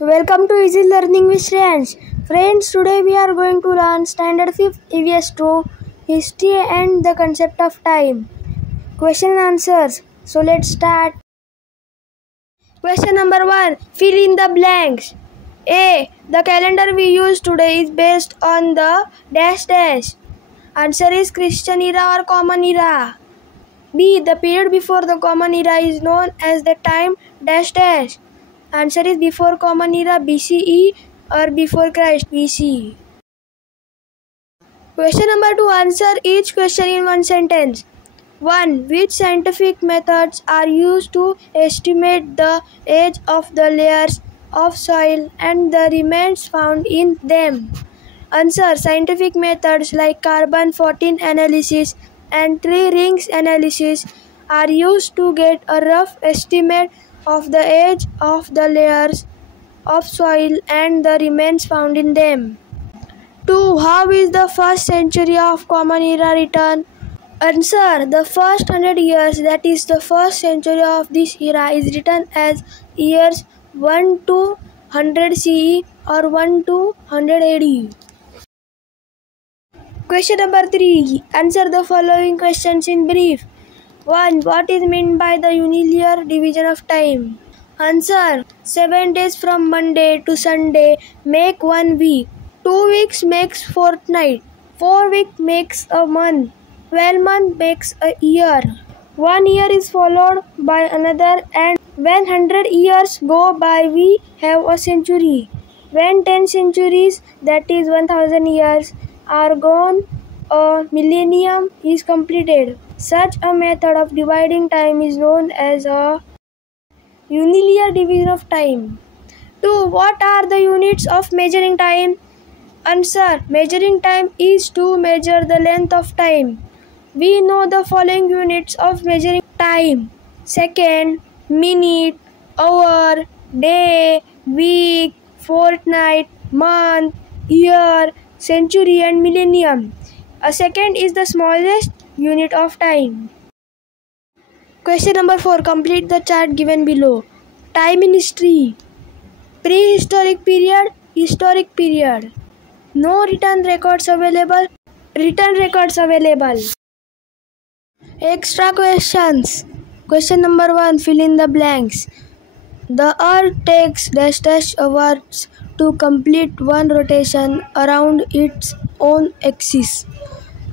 Welcome to Easy Learning with Shreyansh. Friends, today we are going to learn Standard 5th EVS 2 History and the Concept of Time. Question and answers. So let's start. Question number 1. Fill in the blanks. A. The calendar we use today is based on the dash dash. Answer is Christian era or Common Era. B. The period before the Common Era is known as the time dash dash. Answer is before Common Era BCE or before Christ BC. Question number 2. Answer each question in one sentence. 1. Which scientific methods are used to estimate the age of the layers of soil and the remains found in them? Answer. Scientific methods like carbon-14 analysis and tree rings analysis are used to get a rough estimate of the age of the layers of soil and the remains found in them. 2. How is the first century of Common Era written? Answer. The first 100 years, that is the first century of this era, is written as years 1 to 100 CE or 1 to 100 AD. Question number 3. Answer the following questions in brief. 1. What is meant by the unilinear division of time? Answer. 7 days from Monday to Sunday make 1 week. 2 weeks makes fortnight. 4 weeks makes a month. 12 months makes a year. 1 year is followed by another, and when 100 years go by we have a century. When 10 centuries, that is 1000 years, are gone, a millennium is completed. Such a method of dividing time is known as a unilinear division of time. 2. What are the units of measuring time? Answer. Measuring time is to measure the length of time. We know the following units of measuring time: second, minute, hour, day, week, fortnight, month, year, century and millennium. A second is the smallest unit of time. Question number 4. Complete the chart given below. Time in history. Prehistoric period, historic period. No written records available, written records available. Extra questions. Question number 1. Fill in the blanks. The earth takes dash dash hours to complete one rotation around its own axis.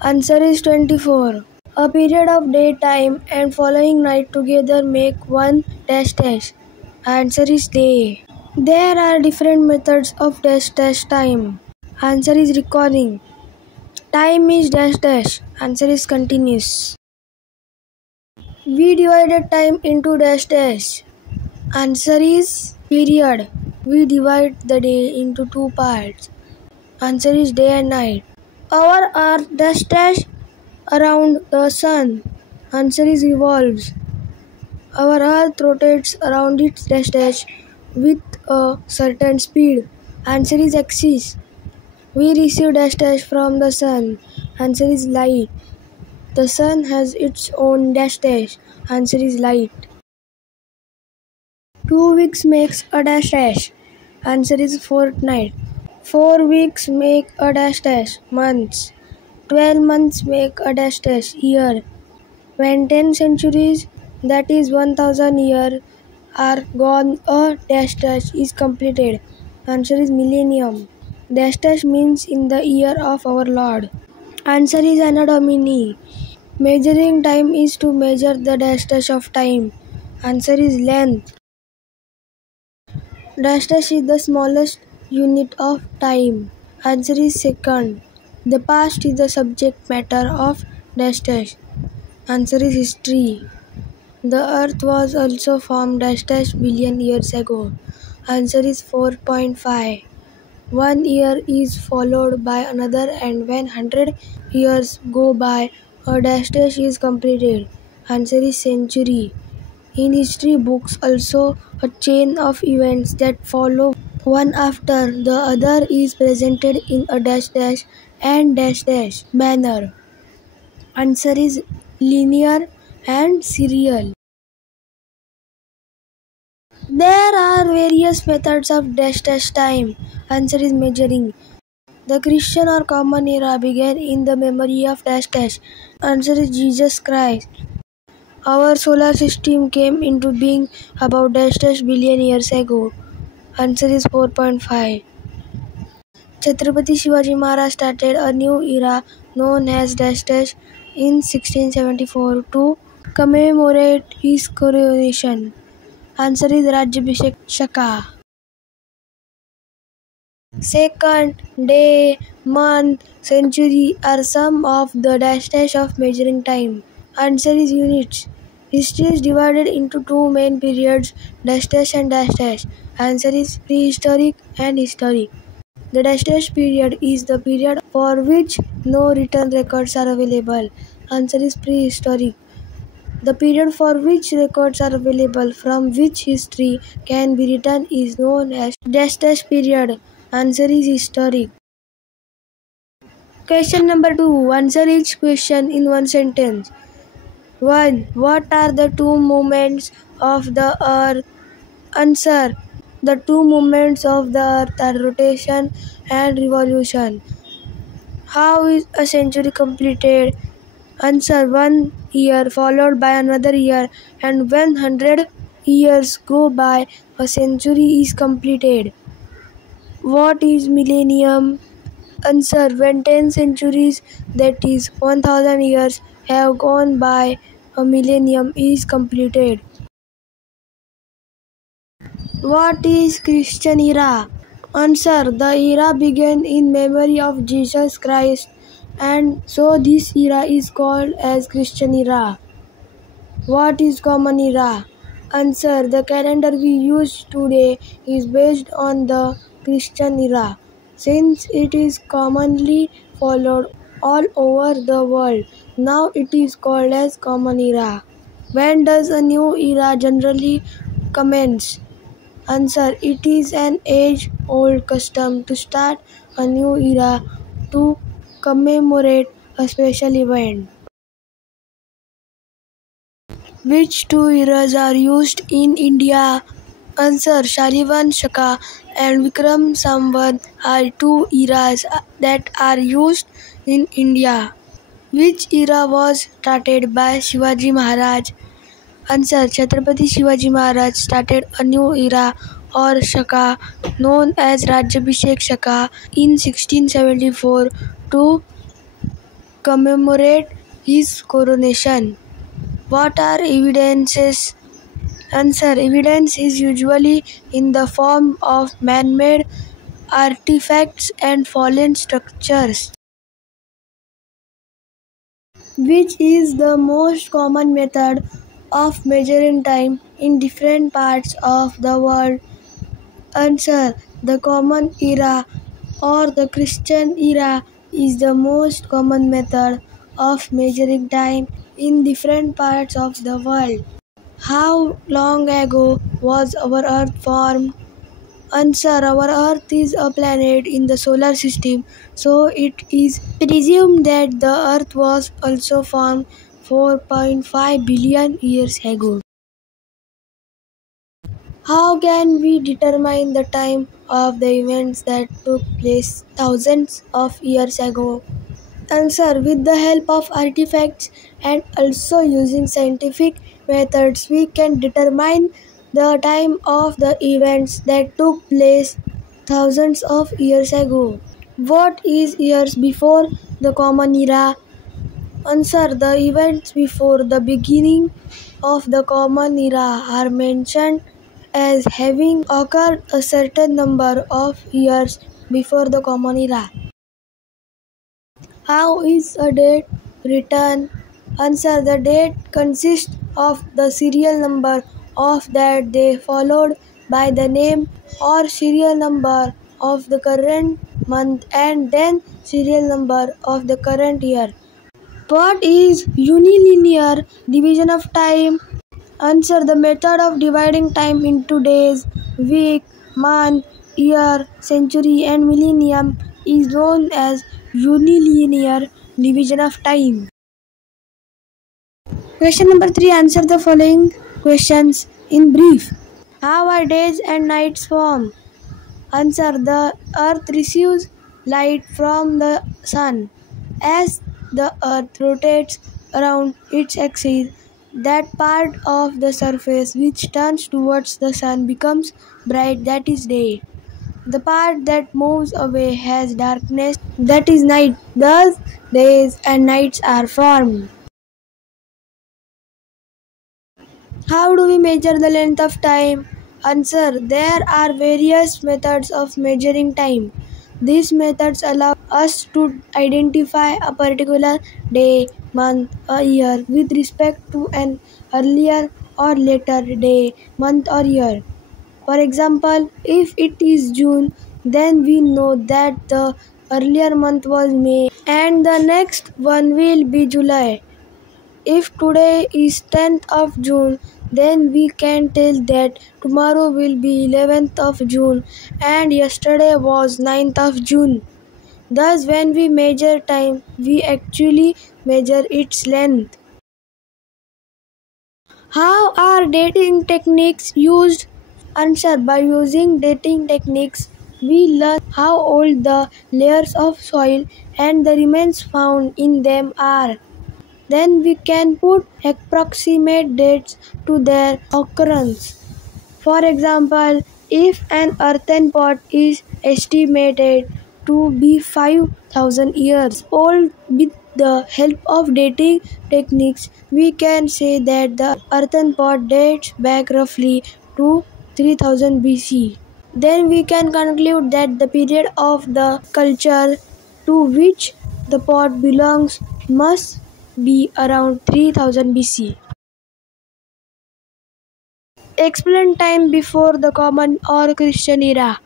Answer is 24. A period of daytime and following night together make one dash dash. Answer is day. There are different methods of dash dash time. Answer is reckoning. Time is dash dash. Answer is continuous. We divided time into dash dash. Answer is period. We divide the day into two parts. Answer is day and night. Hours are dash dash around the sun. Answer is revolves. Our earth rotates around its dash dash with a certain speed. Answer is axis. We receive dash dash from the sun. Answer is light. The sun has its own dash dash. Answer is light. 2 weeks makes a dash dash. Answer is fortnight. 4 weeks make a dash dash. Months. 12 months make a dash dash. Year. When 10 centuries, that is 1000 years, are gone, a dash dash is completed. Answer is millennium. Dash dash means in the year of our Lord. Answer is Anno Domini. Measuring time is to measure the dash dash of time. Answer is length. Dash dash is the smallest unit of time. Answer is second. The past is the subject matter of dash dash. Answer is history. The earth was also formed dash dash billion years ago. Answer is 4.5. 1 year is followed by another, and when 100 years go by, a dash dash is completed. Answer is century. In history books, also a chain of events that follow one after the other is presented in a dash dash and dash dash manner. Answer is linear and serial. There are various methods of dash dash time. Answer is measuring. The Christian or common era began in the memory of dash dash. Answer is Jesus Christ. Our solar system came into being about dash dash billion years ago. Answer is 4.5. Chhatrapati Shivaji Maharaj started a new era known as dash dash in 1674 to commemorate his coronation. Answer is Rajyabhishek Shaka. Second, day, month, century are some of the dash dash of measuring time. Answer is units. History is divided into two main periods, dash dash and dash dash. Answer is prehistoric and historic. The dash dash period is the period for which no written records are available. Answer is prehistoric. The period for which records are available from which history can be written is known as dash dash period. Answer is historic. Question number 2. Answer each question in one sentence. 1. What are the two movements of the earth? Answer. The two movements of the earth are rotation and revolution. How is a century completed? Answer. 1 year followed by another year, and when 100 years go by, a century is completed. What is millennium? Answer. When 10 centuries, that is 1000 years, have gone by, a millennium is completed. What is Christian era? Answer. The era began in memory of Jesus Christ, and so this era is called as Christian era. What is common era? Answer. The calendar we use today is based on the Christian era, since it is commonly followed all over the world. Now it is called as common era. When does a new era generally commence? Answer. It is an age-old custom to start a new era to commemorate a special event. Which two eras are used in India? Answer. Shalivan Shaka and Vikram Samvat are two eras that are used in India. Which era was started by Shivaji Maharaj? Answer. Chhatrapati Shivaji Maharaj started a new era or Shaka known as Rajyabhishek Shaka in 1674 to commemorate his coronation. What are evidences? Answer. Evidence is usually in the form of man-made artifacts and fallen structures. Which is the most common method of measuring time in different parts of the world? Answer. The common era or the Christian era is the most common method of measuring time in different parts of the world. How long ago was our Earth formed? Answer. Our Earth is a planet in the solar system, so it is presumed that the Earth was also formed 4.5 billion years ago. How can we determine the time of the events that took place thousands of years ago? Answer. With the help of artifacts and also using scientific methods, we can determine the time of the events that took place thousands of years ago. What is years before the common era? Answer. The events before the beginning of the common era are mentioned as having occurred a certain number of years before the common era. How is a date written? Answer. The date consists of the serial number of that day followed by the name or serial number of the current month and then serial number of the current year. What is unilinear division of time? Answer. The method of dividing time into days, week, month, year, century and millennium is known as unilinear division of time. Question number 3. Answer the following questions in brief. How are days and nights formed? Answer. The earth receives light from the sun. As the earth rotates around its axis, that part of the surface which turns towards the sun becomes bright, that is day. The part that moves away has darkness, that is night. Thus, days and nights are formed. How do we measure the length of time? Answer. There are various methods of measuring time. These methods allow us to identify a particular day, month, or year with respect to an earlier or later day, month, or year. For example, if it is June, then we know that the earlier month was May and the next one will be July. If today is 10th of June, then we can tell that tomorrow will be 11th of June and yesterday was 9th of June. Thus, when we measure time, we actually measure its length. How are dating techniques used? Answer. By using dating techniques, we learn how old the layers of soil and the remains found in them are. Then we can put approximate dates to their occurrence. For example, if an earthen pot is estimated to be 5,000 years old, with the help of dating techniques, we can say that the earthen pot dates back roughly to 3000 BC. Then we can conclude that the period of the culture to which the pot belongs must be around 3000 BC. Explain time before the Common or Christian era.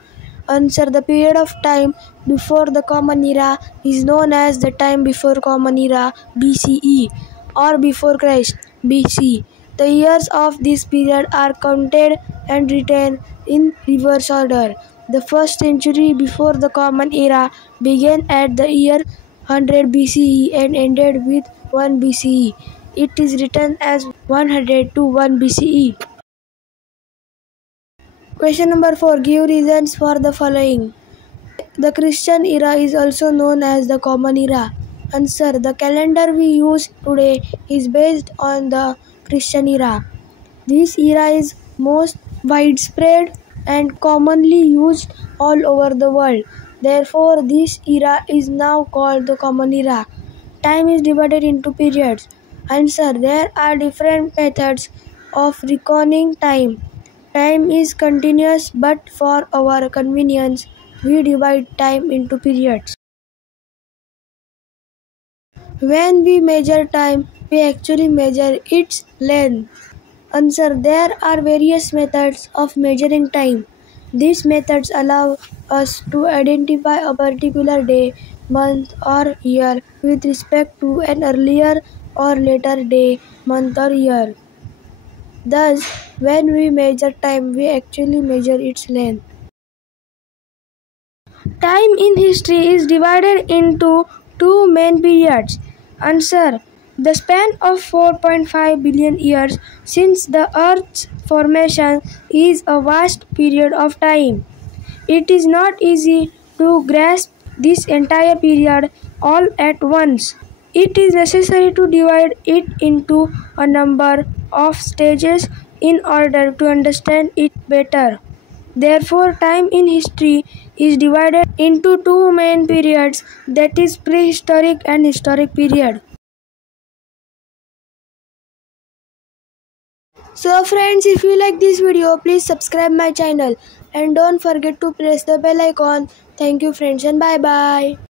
Answer. The period of time before the Common Era is known as the time before Common Era BCE or before Christ BC. The years of this period are counted and written in reverse order. The first century before the Common Era began at the year 100 BCE and ended with 1 BCE. It is written as 100 to 1 BCE. Question number 4. Give reasons for the following. The Christian era is also known as the Common Era. Answer. The calendar we use today is based on the Christian era. This era is most widespread and commonly used all over the world. Therefore, this era is now called the Common Era. Time is divided into periods. Answer. There are different methods of reckoning time. Time is continuous, but for our convenience, we divide time into periods. When we measure time, we actually measure its length. Answer. There are various methods of measuring time. These methods allow us to identify a particular day, month, or year with respect to an earlier or later day, month, or year. Thus, when we measure time, we actually measure its length. Time in history is divided into two main periods. Answer. The span of 4.5 billion years since the Earth's formation is a vast period of time. It is not easy to grasp this entire period all at once. It is necessary to divide it into a number of stages in order to understand it better. Therefore, time in history is divided into two main periods, that is prehistoric and historic period. So friends, if you like this video, please subscribe my channel and don't forget to press the bell icon. Thank you friends and bye bye.